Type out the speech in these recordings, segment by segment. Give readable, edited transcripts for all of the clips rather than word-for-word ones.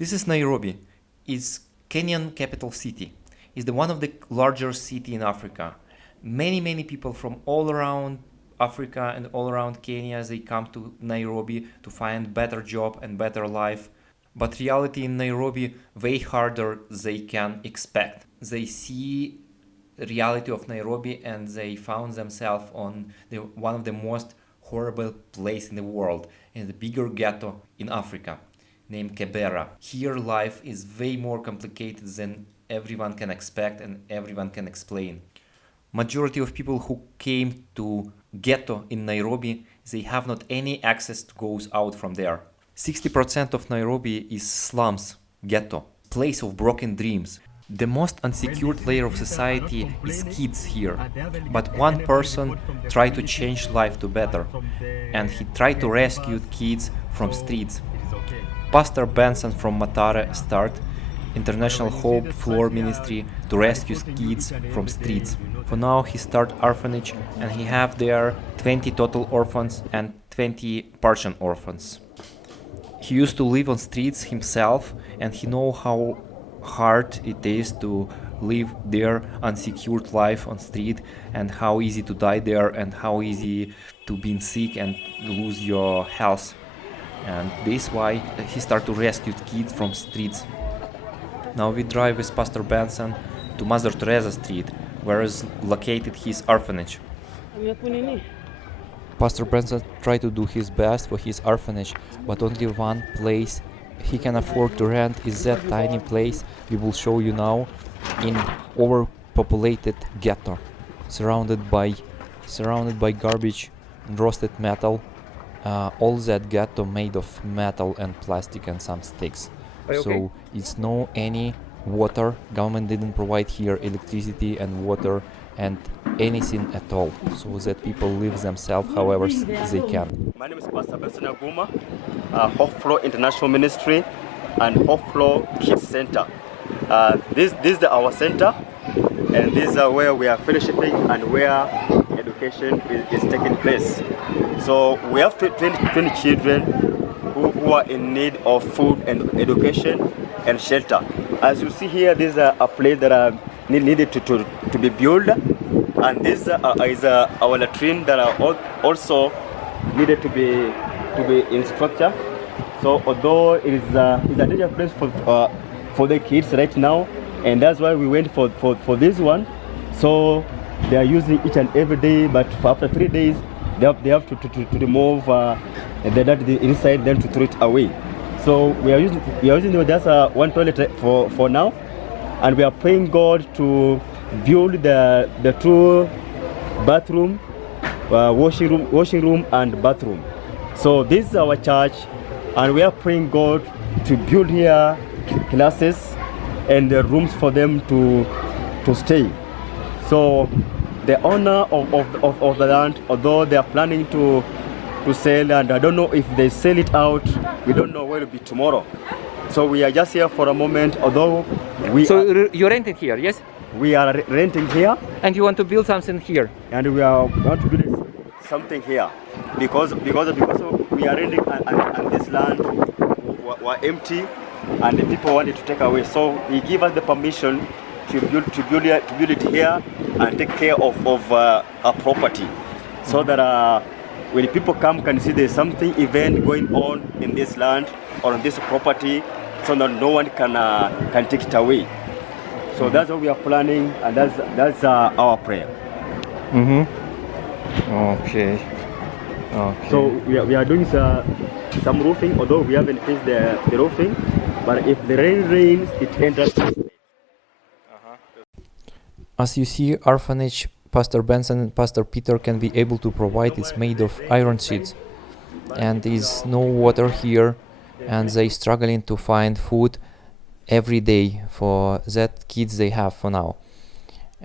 This is Nairobi. It's Kenyan capital city. It's the one of the largest city in Africa. Many people from all around Africa and all around Kenya, they come to Nairobi to find better job and better life. But reality in Nairobi way harder they can expect. They see reality of Nairobi and they found themselves on one of the most horrible place in the world, in the bigger ghetto in Africa, named Kibera. Here life is way more complicated than everyone can expect and everyone can explain. Majority of people who came to ghetto in Nairobi, they have not any access to goes out from there. 60% of Nairobi is slums, ghetto, place of broken dreams. The most unsecured layer of society is kids here, but one person tried to change life to better, and he tried to rescue kids from streets. Pastor Benson from Matare start International Hope Floor Ministry to rescue kids from streets. For now he start Orphanage and he have there 20 total orphans and 20 partial orphans. He used to live on streets himself and he know how hard it is to live their unsecured life on street and how easy to die there and how easy to be sick and lose your health. And this is why he started to rescue kids from streets. Now we drive with Pastor Benson to Mother Teresa Street, where is located his orphanage. Pastor Benson tried to do his best for his orphanage, but only one place he can afford to rent is that tiny place we will show you now in overpopulated ghetto, surrounded by garbage and roasted metal. All that ghetto made of metal and plastic and some sticks. So it's no any water. Government didn't provide here electricity and water and anything at all, so that people live themselves however they can. My name is Pastor Benson, Hope Flow International Ministry and Hope Flow Kids Center. This is our center, and this is where we are fellowshipping and where education is taking place. So we have 20 children who are in need of food and education and shelter. As you see here, this is a place that needed to be built, and this is our latrine that are also needed to be in structure. So although it is a dangerous place for the kids right now, and that's why we went for this one. So they are using each and every day, but after 3 days they have to remove the inside, then to throw it away. So we are using just one toilet for now, and we are praying God to build the two bathroom, washing room and bathroom. So this is our church, and we are praying God to build here classes and the rooms for them to stay. So the owner of the land, although they are planning to sell, and I don't know if they sell it out, we don't know where it will be tomorrow. So we are just here for a moment, although You rented here, yes? we are renting here, And you want to build something here? and we are going to build something here because we are renting, and this land were empty and the people wanted to take away. So he gave us the permission to build it here and take care of our property, so that when people come, can see there's something event going on in this land or on this property, so that no one can take it away. So that's what we are planning, and that's our prayer. Okay. So we are doing some roofing, although we haven't finished the roofing. But if the rain rains, it enters. As you see, orphanage, Pastor Benson and Pastor Peter can be able to provide. It's made of iron sheets, and there's no water here, and they struggling to find food every day for that kids they have for now,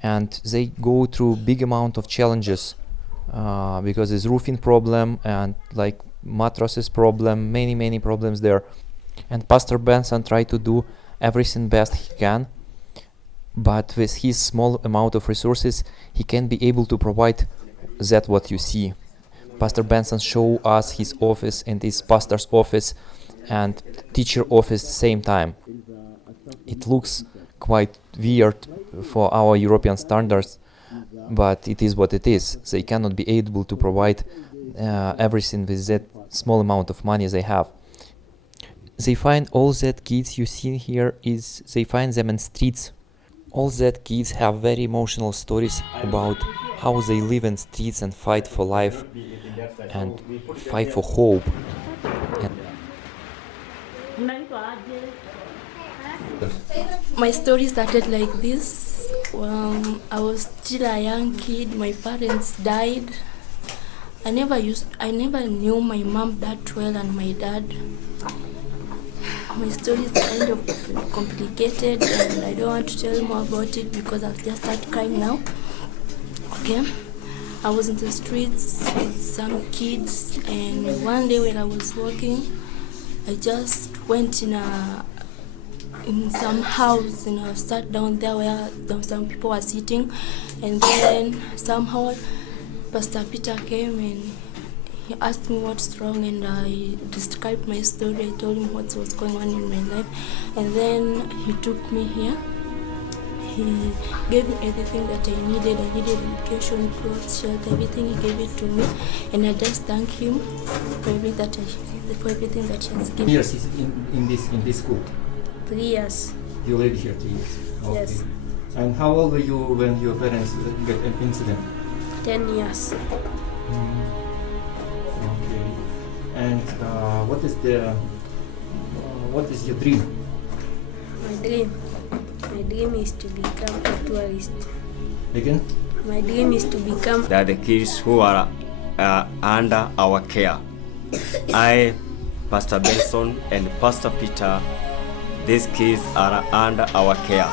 and they go through big amount of challenges because there's roofing problem and like mattresses problem, many problems there, and Pastor Benson try to do everything best he can. But with his small amount of resources, he can be able to provide that what you see. Pastor Benson show us his office, and his pastor's office and teacher office at the same time. It looks quite weird for our European standards, but it is what it is. They cannot be able to provide everything with that small amount of money they have. They find all that kids you see here they find them in streets. All that kids have very emotional stories about how they live in streets and fight for life and fight for hope. My story started like this. I was still a young kid. My parents died. I never knew my mom that well and my dad. My story is kind of complicated and I don't want to tell more about it because I'll just start crying now. Okay. I was in the streets with some kids, and one day when I was walking, I just went in some house and I sat down there where some people were sitting, and then somehow Pastor Peter came and he asked me what's wrong, and I described my story. I told him what was going on in my life, and then he took me here. He gave me everything that I needed. I needed education, clothes, shelter, everything. He gave it to me, and I just thank him for everything that he has given. Years is in this school. 3 years. You lived here 3 years. Okay. Yes. And how old were you when your parents got an incident? 10 years. Okay. And what is your dream? My dream is to become a tourist. Again? My dream is to become. They are the kids who are under our care. I, Pastor Benson, and Pastor Peter, these kids are under our care.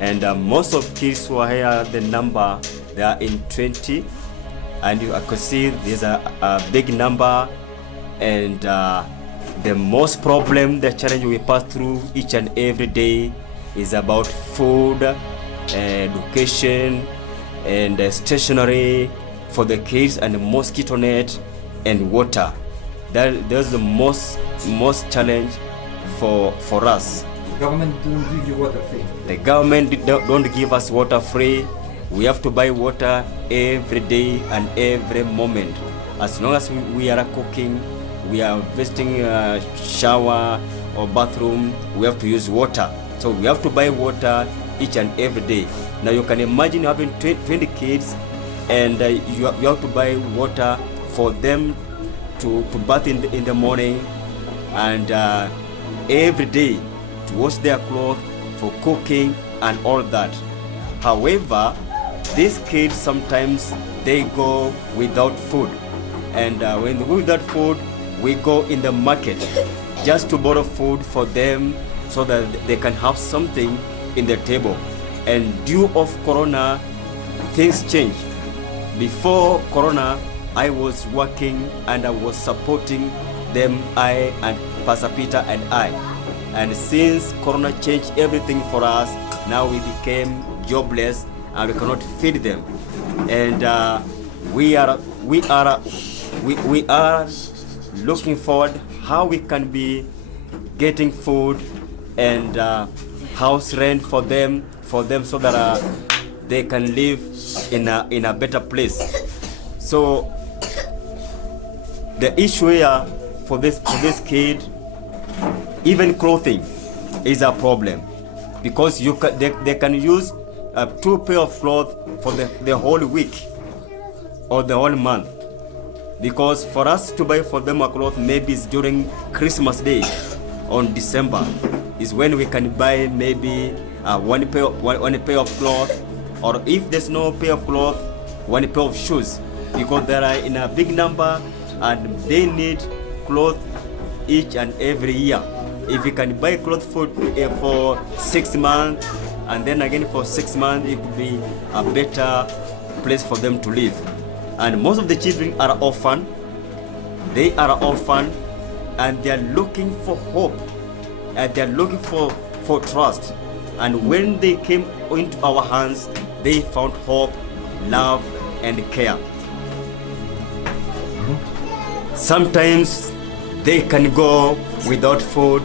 And most of kids who are here, the number, they are in 20. And I could see there's a big number. And the most problem, the challenge we pass through each and every day is about food, education, and stationery for the kids, and mosquito net and water. That's the most challenge for us. The government don't give you water free. The government don't give us water free. We have to buy water every day and every moment. As long as we are cooking, we are visiting shower or bathroom, we have to use water. So we have to buy water each and every day. Now you can imagine having 20 kids, and you have to buy water for them to bath in the morning, and every day to wash their clothes, for cooking and all that. However, these kids sometimes they go without food, and when they go without food, we go in the market just to borrow food for them so that they can have something in their table. And due of Corona, things changed. Before Corona, I was working and I was supporting them, I and Pastor Peter and I. And since Corona changed everything for us, now we became jobless and we cannot feed them. And we are looking forward how we can be getting food and house rent for them so that they can live in a better place. So the issue here for this kid, even clothing is a problem, because they can use 2 pair of clothes for the whole week or the whole month. Because for us to buy for them a cloth, maybe it's during Christmas Day on December, is when we can buy maybe one pair of cloth, or if there's no pair of cloth, 1 pair of shoes, because they are in a big number and they need clothes each and every year. If we can buy clothes for 6 months, and then again for 6 months, it could be a better place for them to live. And most of the children are orphan. They are orphan, and they are looking for hope, and they are looking for trust. And when they came into our hands, they found hope, love, and care. Sometimes they can go without food.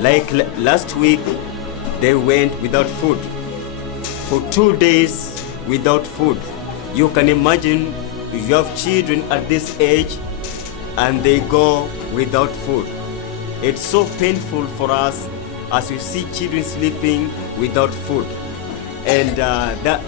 Like last week, they went without food for 2 days without food. You can imagine if you have children at this age and they go without food. It's so painful for us as we see children sleeping without food. And that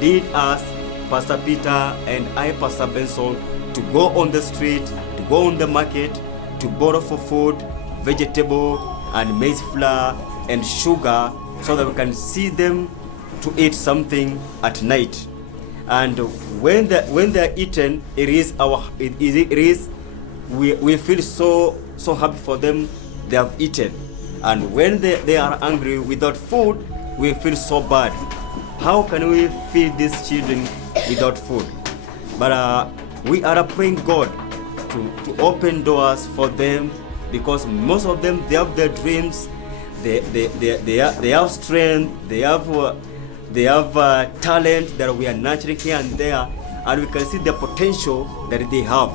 led us, Pastor Peter and I, Pastor Benson, to go on the street, to go on the market, to borrow for food, vegetable and maize flour and sugar, so that we can see them to eat something at night. And when they're eaten, we feel so happy for them. They have eaten. And when they are hungry without food, we feel so bad. How can we feed these children without food? But we are praying God to open doors for them, because most of them, they have their dreams, they have strength, they have talent that we are nurturing here and there, and we can see the potential that they have.